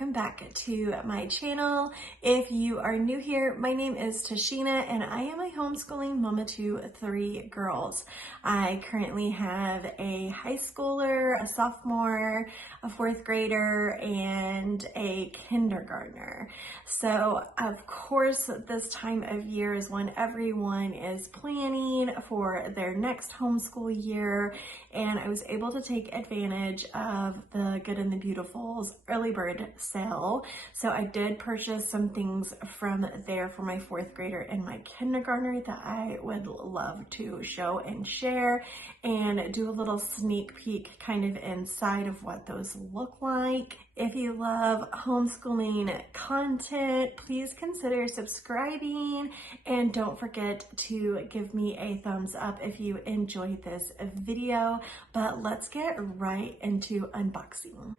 welcome back to my channel. If you are new here, my name is Tashina and I am a homeschooling mama to 3 girls. I currently have a high schooler, a sophomore, a 4th grader, and a kindergartner. So of course this time of year is when everyone is planning for their next homeschool year, and I was able to take advantage of the Good and the Beautiful's early bird sale. So I did purchase some things from there for my 4th grader and my kindergartner that I would love to show and share and do a little sneak peek kind of inside of what those look like. If you love homeschooling content, please consider subscribing and don't forget to give me a thumbs up if you enjoyed this video. But let's get right into unboxing.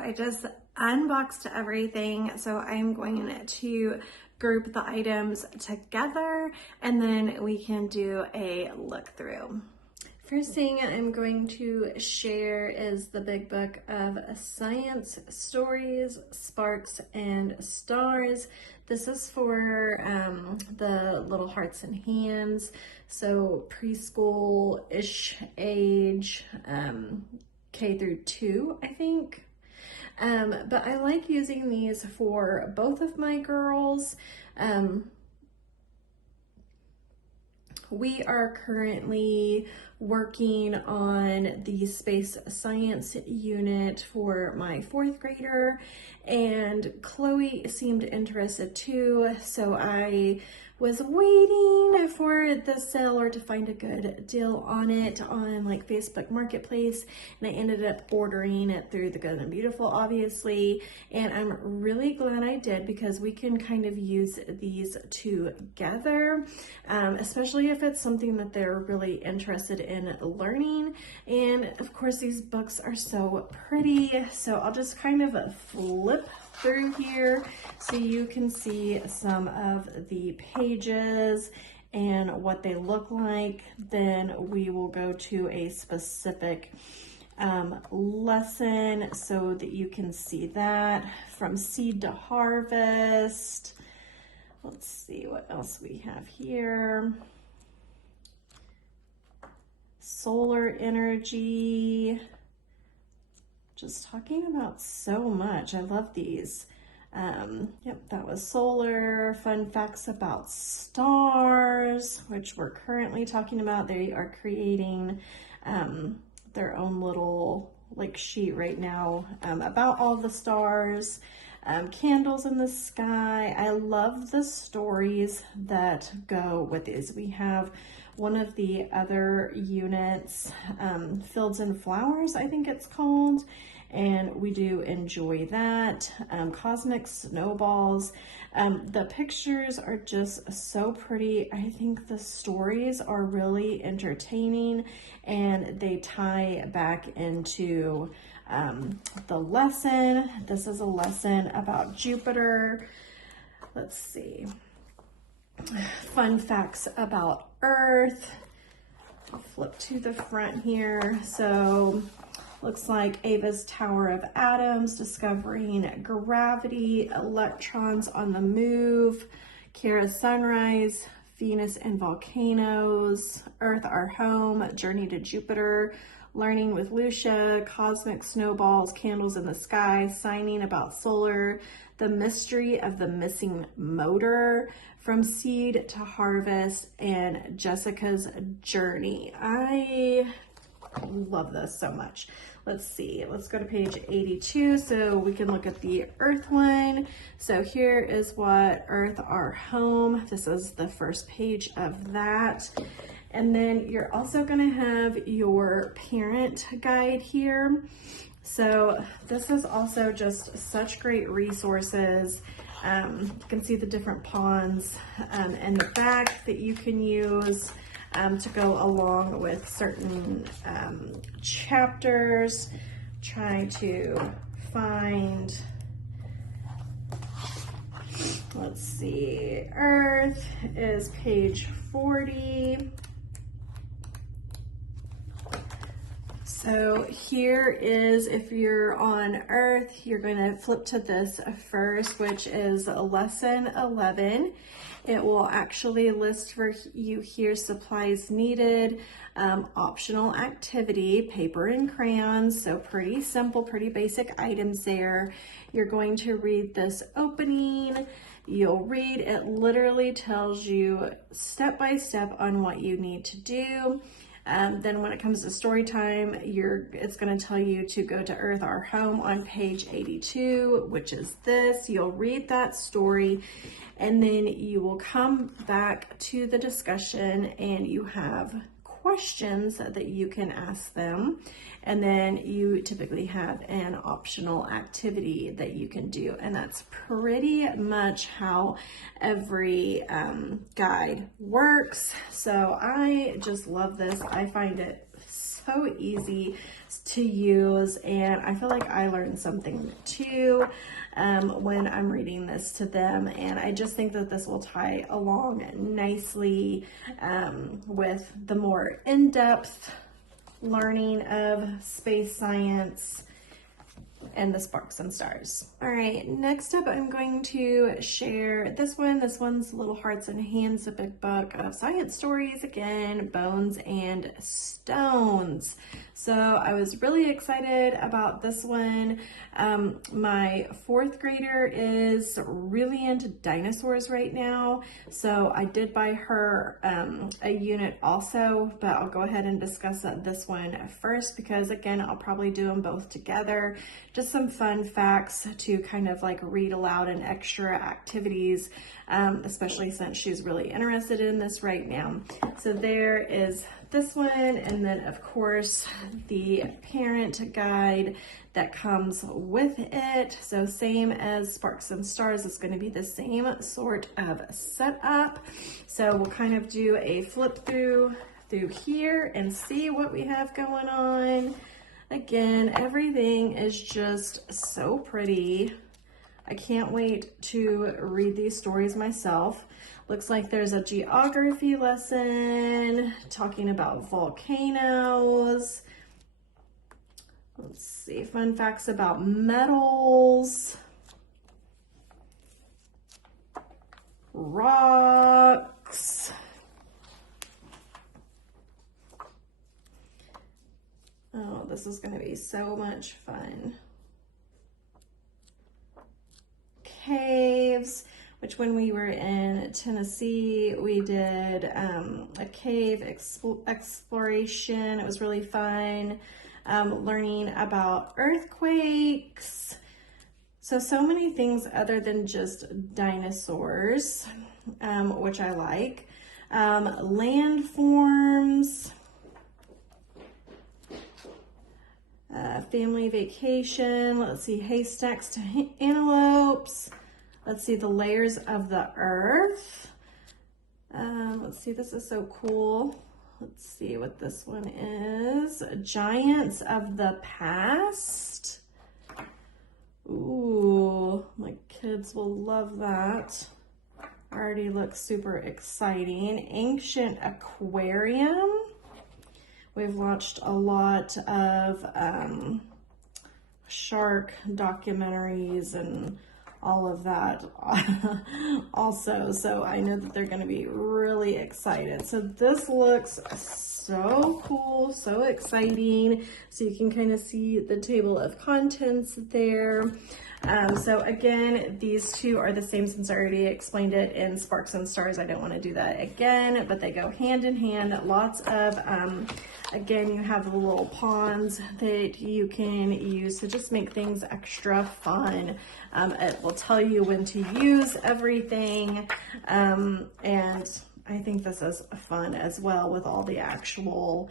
I just unboxed everything, so I'm going to group the items together and then we can do a look through. First thing I'm going to share is the big book of science stories, sparks and stars. This is for the little hearts and hands, so preschool-ish age, K through 2, I think. But I like using these for both of my girls. We are currently working on the space science unit for my 4th grader, and Chloe seemed interested too, so I was waiting for the seller to find a good deal on it on like Facebook Marketplace, and I ended up ordering it through the Good and Beautiful, obviously, and I'm really glad I did because we can kind of use these together, especially if it's something that they're really interested in learning. And of course these books are so pretty, so I'll just kind of flip through here so you can see some of the pages and what they look like. Then we will go to a specific lesson so that you can see that from seed to harvest. Let's see what else we have here. Solar energy. Just talking about so much. I love these. Yep, that was solar. Fun facts about stars, which we're currently talking about. They are creating their own little like sheet right now about all the stars. Candles in the Sky. I love the stories that go with these. We have one of the other units, Fields and Flowers, I think it's called, and we do enjoy that. Cosmic Snowballs. The pictures are just so pretty. I think the stories are really entertaining, and they tie back into the lesson. This is a lesson about Jupiter. Let's see. Fun facts about Earth. I'll flip to the front here. So looks like Ava's Tower of Atoms, discovering gravity, electrons on the move, Kara's Sunrise, Venus and volcanoes, Earth our home, journey to Jupiter, learning with Lucia, cosmic snowballs, candles in the sky, signing about solar, the mystery of the missing motor, from seed to harvest, and Jessica's journey. I love this so much. Let's see, let's go to page 82 so we can look at the Earth one. So here is what Earth our home. This is the first page of that. And then you're also going to have your parent guide here. So this is also just such great resources. You can see the different ponds in the back that you can use to go along with certain chapters. Try to find, let's see, Earth is page 40. So here is, if you're on Earth, you're going to flip to this first, which is lesson 11. It will actually list for you here supplies needed, optional activity, paper and crayons. So pretty simple, pretty basic items there. You're going to read this opening. You'll read, it literally tells you step by step on what you need to do. Then when it comes to story time, it's going to tell you to go to Earth Our Home on page 82, which is this. You'll read that story, and then you will come back to the discussion, and you have questions that you can ask them. And then you typically have an optional activity that you can do. And that's pretty much how every guide works. So I just love this. I find it so easy to use, and I feel like I learned something too when I'm reading this to them. And I just think that this will tie along nicely with the more in-depth learning of space science and the sparks and stars. All right, next up I'm going to share this one. This one's Little Hearts and Hands, a big book of science stories, again, bones and stones. So I was really excited about this one. My fourth grader is really into dinosaurs right now. So I did buy her a unit also, but I'll go ahead and discuss this one first because again, I'll probably do them both together. Just some fun facts to kind of like read aloud and extra activities, especially since she's really interested in this right now. So there is this one, and then of course the parent guide that comes with it. So same as Sparks and Stars, it's going to be the same sort of setup. So we'll kind of do a flip through here and see what we have going on. Again, everything is just so pretty. I can't wait to read these stories myself. Looks like there's a geography lesson talking about volcanoes. Let's see, fun facts about metals, rocks. Oh, this is going to be so much fun. Caves, which when we were in Tennessee, we did a cave exploration. It was really fun. Learning about earthquakes, So many things other than just dinosaurs, which I like. Landforms, family vacation, let's see, haystacks to antelopes, let's see, the layers of the earth. Let's see, this is so cool. Let's see what this one is. Giants of the past. Ooh, my kids will love that. Already looks super exciting. Ancient aquarium. We've watched a lot of shark documentaries and all of that also, so I know that they're going to be really excited. So this looks so cool, so exciting. So you can kind of see the table of contents there. So again, these two are the same since I already explained it in Sparks and Stars. I don't want to do that again, but they go hand in hand. Lots of, again, you have the little pawns that you can use to just make things extra fun. It will tell you when to use everything. And I think this is fun as well with all the actual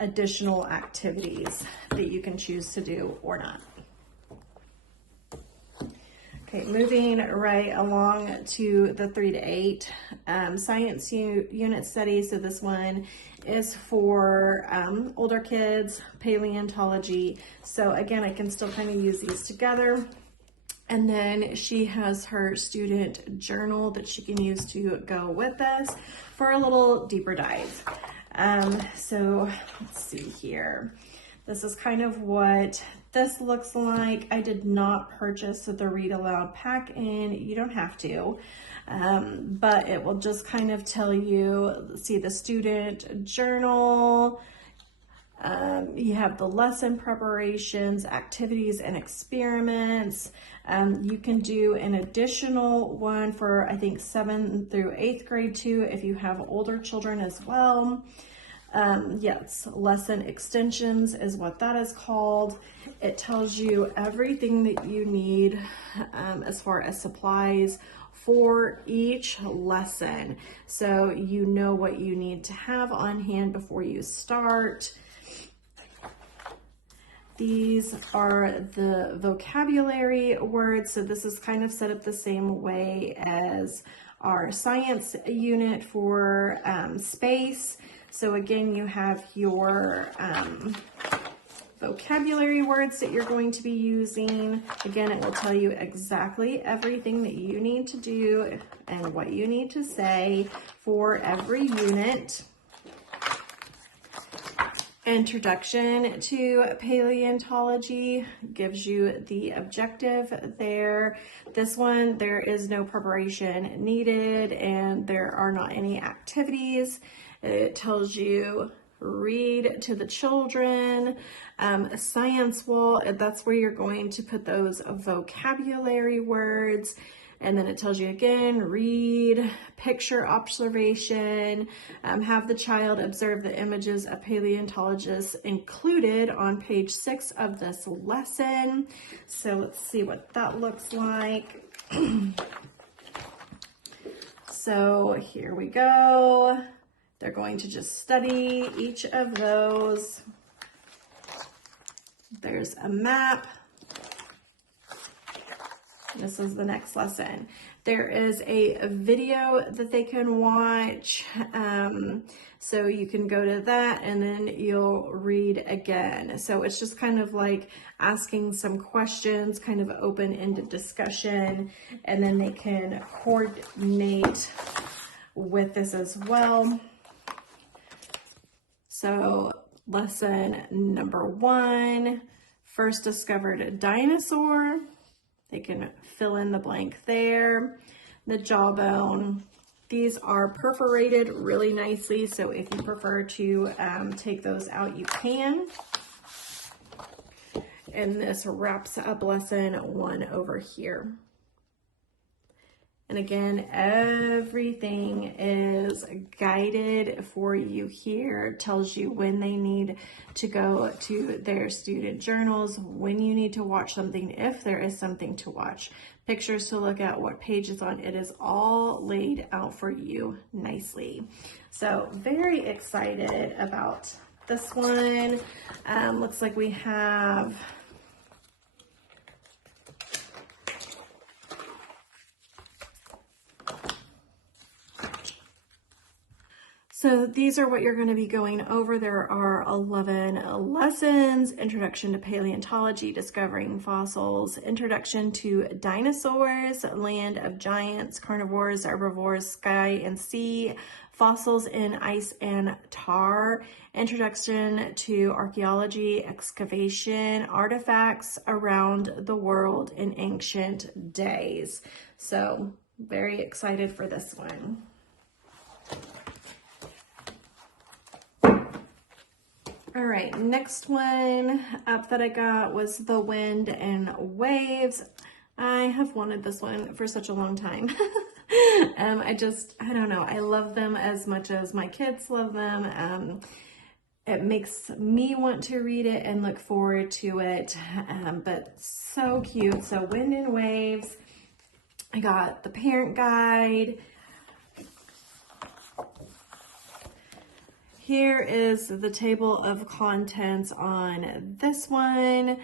additional activities that you can choose to do or not. Okay, moving right along to the 3 to 8 science unit study. So this one is for older kids, paleontology. So again, I can still kind of use these together. And then she has her student journal that she can use to go with us for a little deeper dive. So let's see here. This is kind of what this looks like. I did not purchase the Read Aloud pack-in. You don't have to, but it will just kind of tell you, see the student journal. You have the lesson preparations, activities, and experiments. You can do an additional one for, I think, 7th through 8th grade too, if you have older children as well. Yes, lesson extensions is what that is called. It tells you everything that you need as far as supplies for each lesson. So you know what you need to have on hand before you start. These are the vocabulary words. So this is kind of set up the same way as our science unit for space. So again, you have your vocabulary words that you're going to be using. Again, it will tell you exactly everything that you need to do and what you need to say for every unit. Introduction to Paleontology gives you the objective there. This one, there is no preparation needed and there are not any activities. It tells you read to the children. A science wall, that's where you're going to put those vocabulary words. And then it tells you again, read, picture observation, have the child observe the images of paleontologists included on page 6 of this lesson. So let's see what that looks like. So here we go. They're going to just study each of those. There's a map. This is the next lesson. There is a video that they can watch. So you can go to that and then you'll read again. So it's just kind of like asking some questions, kind of open-ended discussion, and then they can coordinate with this as well. So lesson number 1, first discovered a dinosaur. They can fill in the blank there. The jawbone. These are perforated really nicely, so if you prefer to take those out, you can. And this wraps up lesson 1 over here. And again, everything is guided for you here. It tells you when they need to go to their student journals, when you need to watch something, if there is something to watch, pictures to look at, what page it's on. It is all laid out for you nicely. So very excited about this one. Looks like we have so these are what you're going to be going over. There are 11 lessons: Introduction to Paleontology, Discovering Fossils, Introduction to Dinosaurs, Land of Giants, Carnivores, Herbivores, Sky and Sea, Fossils in Ice and Tar, Introduction to Archaeology, Excavation, Artifacts Around the World in Ancient Days. So very excited for this one. All right, next one up that I got was the Wind and Waves. I have wanted this one for such a long time. I don't know. I love them as much as my kids love them. It makes me want to read it and look forward to it, but so cute. So Wind and Waves. I got the parent guide. Here is the table of contents on this one.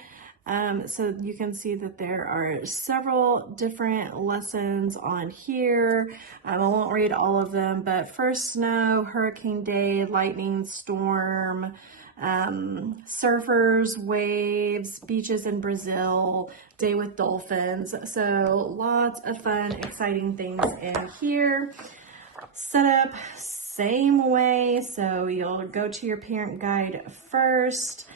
So you can see that there are several different lessons on here. I won't read all of them, but first snow, hurricane day, lightning storm, surfers, waves, beaches in Brazil, day with dolphins. So lots of fun, exciting things in here. Setup, same way. So you'll go to your parent guide first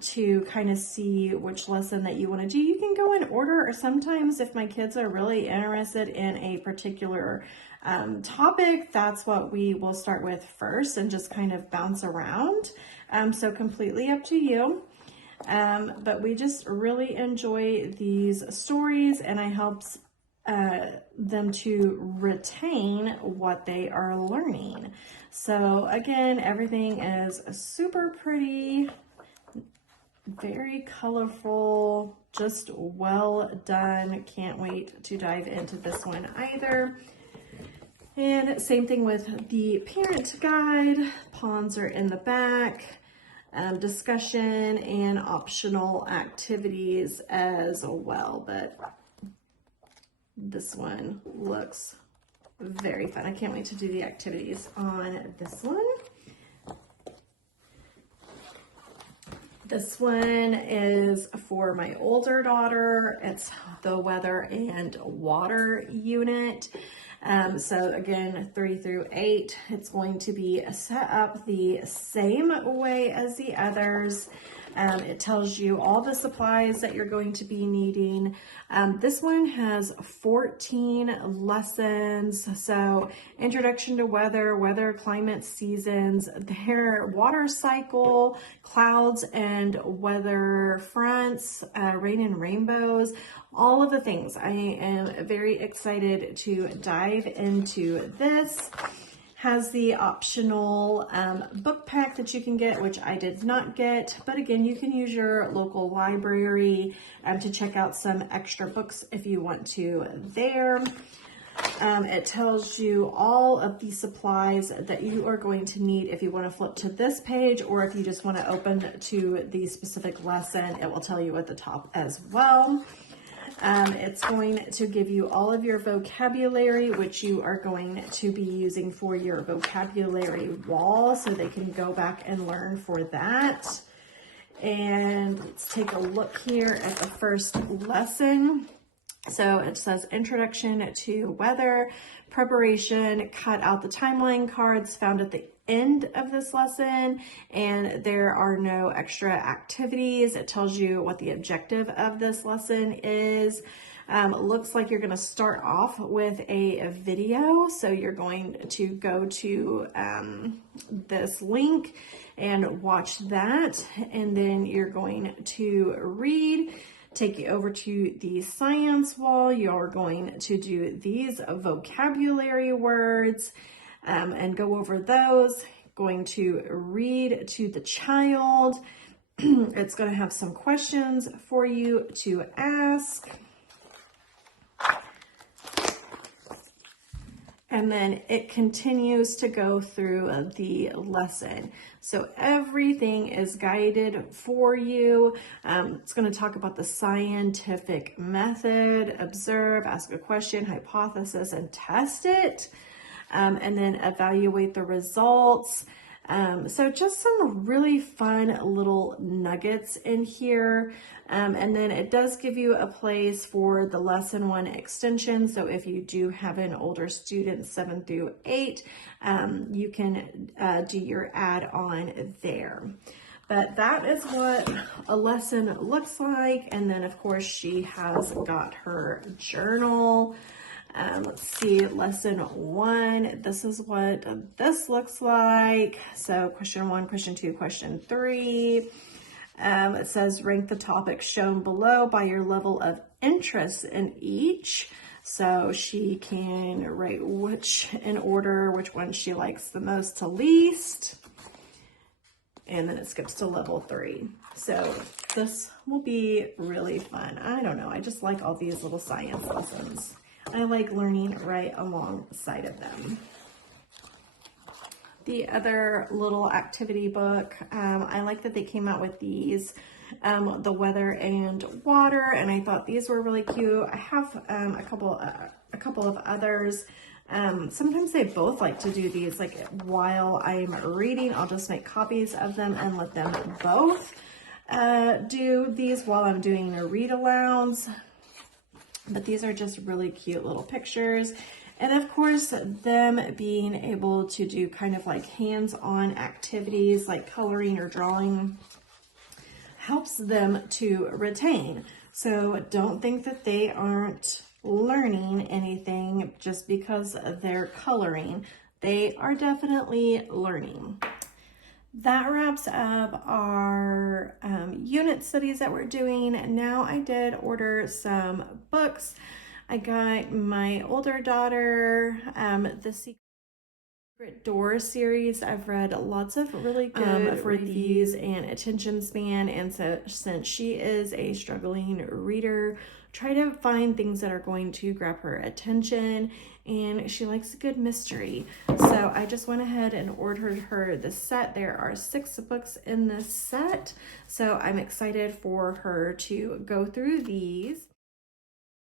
to kind of see which lesson that you want to do. You can go in order, or sometimes if my kids are really interested in a particular topic, that's what we will start with first and just kind of bounce around. So completely up to you. But we just really enjoy these stories, and it helps them to retain what they are learning. So again, everything is super pretty, very colorful, just well done. Can't wait to dive into this one either. And same thing with the parent guide. Pawns are in the back. Discussion and optional activities as well, but this one looks very fun. I can't wait to do the activities on this one. This one is for my older daughter. It's the weather and water unit. So again, 3 through 8, it's going to be set up the same way as the others. It tells you all the supplies that you're going to be needing. This one has 14 lessons. So introduction to weather, climate, seasons, their water cycle, clouds and weather fronts, rain and rainbows, all of the things. I am very excited to dive into this. Has the optional book pack that you can get, which I did not get. But again, you can use your local library to check out some extra books if you want to there. It tells you all of the supplies that you are going to need if you want to flip to this page, or if you just want to open to the specific lesson, it will tell you at the top as well. It's going to give you all of your vocabulary, which you are going to be using for your vocabulary wall, so they can go back and learn for that. And let's take a look here at the first lesson. So it says Introduction to Weather, Preparation, cut out the timeline cards found at the end of this lesson, and there are no extra activities. It tells you what the objective of this lesson is. Looks like you're going to start off with a video, so you're going to go to this link and watch that, and then you're going to read take you over to the science wall. You're going to do these vocabulary words and go over those. Going to read to the child. It's going to have some questions for you to ask. And then it continues to go through the lesson. So everything is guided for you. It's going to talk about the scientific method, observe, ask a question, hypothesis, and test it. And then evaluate the results. So just some really fun little nuggets in here. And then it does give you a place for the lesson 1 extension. So if you do have an older student, 7 through 8, you can do your add-on there. But that is what a lesson looks like. And then of course she has got her journal. Let's see, lesson 1, this is what this looks like. So question 1, question 2, question 3. It says rank the topics shown below by your level of interest in each. So she can write which in order, which one she likes the most to least. And then it skips to level 3. So this will be really fun. I don't know, I just like all these little science lessons. I like learning right alongside of them. The other little activity book, I like that they came out with these, the weather and water, and I thought these were really cute. I have a couple of others. Sometimes they both like to do these, like while I'm reading, I'll just make copies of them and let them both do these while I'm doing a read alouds. But these are just really cute little pictures. And of course, them being able to do kind of like hands-on activities like coloring or drawing helps them to retain. So don't think that they aren't learning anything just because they're coloring. They are definitely learning. That wraps up our unit studies that we're doing. Now I did order some books. I got my older daughter the Secret Door series. I've read lots of really good reviews and attention span, and so since she is a struggling reader, try to find things that are going to grab her attention, and she likes a good mystery. So I just went ahead and ordered her the set. There are 6 books in this set, so I'm excited for her to go through these.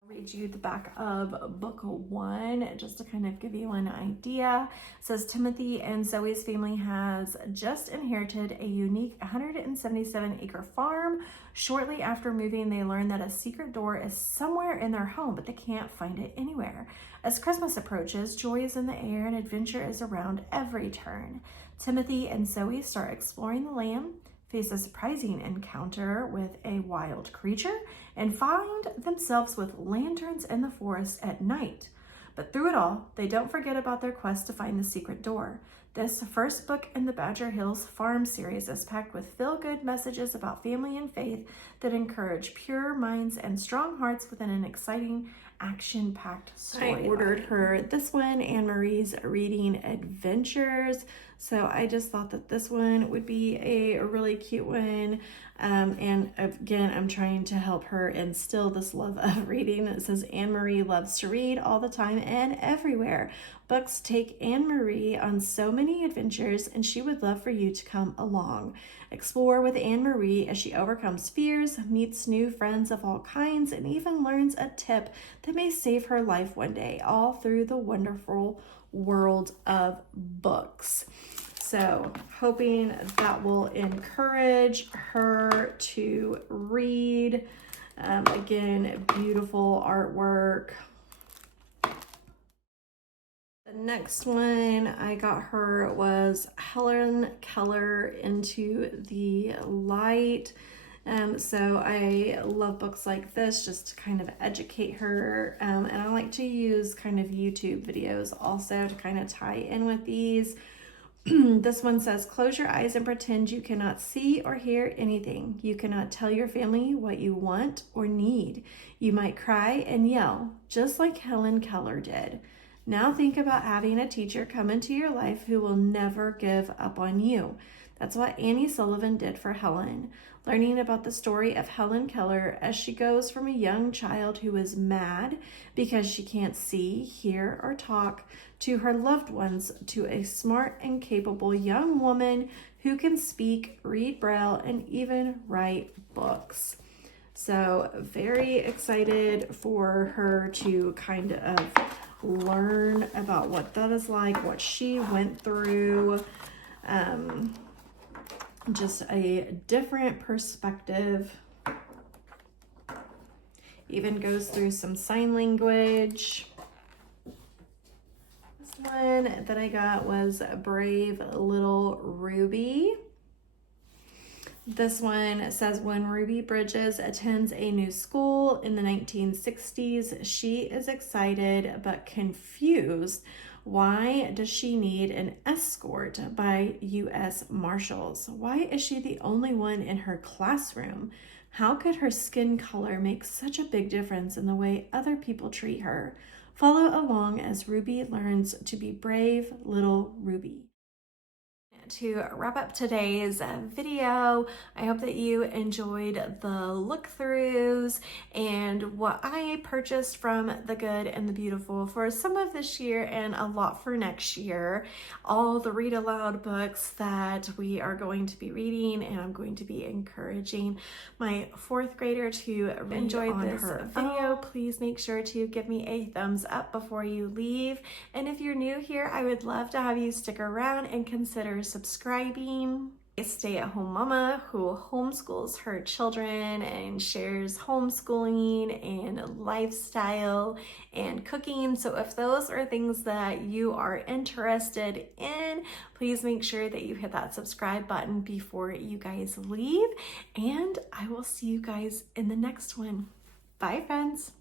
I'll read you the back of book 1 just to kind of give you an idea. It says Timothy and Zoe's family has just inherited a unique 177-acre farm. Shortly after moving, they learn that a secret door is somewhere in their home, but they can't find it anywhere. As Christmas approaches, joy is in the air and adventure is around every turn. Timothy and Zoe start exploring the land, face a surprising encounter with a wild creature, and find themselves with lanterns in the forest at night. But through it all, they don't forget about their quest to find the secret door. This first book in the Badger Hills Farm series is packed with feel-good messages about family and faith that encourage pure minds and strong hearts within an exciting, action-packed story. I ordered her this one, Anne Marie's Reading Adventures. So I just thought that this one would be a really cute one. And again, I'm trying to help her instill this love of reading. It says Anne Marie loves to read all the time and everywhere. Books take Anne Marie on so many adventures, and she would love for you to come along. Explore with Anne Marie as she overcomes fears, meets new friends of all kinds, and even learns a tip that may save her life one day, all through the wonderful world of books. So hoping that will encourage her to read. Again, beautiful artwork. The next one I got her was Helen Keller Into the Light. So I love books like this just to kind of educate her. And I like to use kind of YouTube videos also to kind of tie in with these. This one says, close your eyes and pretend you cannot see or hear anything. You cannot tell your family what you want or need. You might cry and yell, just like Helen Keller did. Now think about having a teacher come into your life who will never give up on you. That's what Annie Sullivan did for Helen. Learning about the story of Helen Keller as she goes from a young child who is mad because she can't see, hear, or talk to her loved ones to a smart and capable young woman who can speak, read Braille, and even write books. So very excited for her to kind of learn about what that is like, what she went through. Just a different perspective. Even goes through some sign language. This one that I got was Brave Little Ruby. This one says, when Ruby Bridges attends a new school in the 1960s, she is excited but confused. Why does she need an escort by U.S. Marshals? Why is she the only one in her classroom? How could her skin color make such a big difference in the way other people treat her? Follow along as Ruby learns to be brave little Ruby. To wrap up today's video, I hope that you enjoyed the look-throughs and what I purchased from The Good and the Beautiful for some of this year and a lot for next year. All the read aloud books that we are going to be reading, and I'm going to be encouraging my fourth grader to enjoy this video. Please make sure to give me a thumbs up before you leave. And if you're new here, I would love to have you stick around and consider subscribing. A stay-at-home mama who homeschools her children and shares homeschooling and lifestyle and cooking. So if those are things that you are interested in, please make sure that you hit that subscribe button before you guys leave, and I will see you guys in the next one. Bye, friends.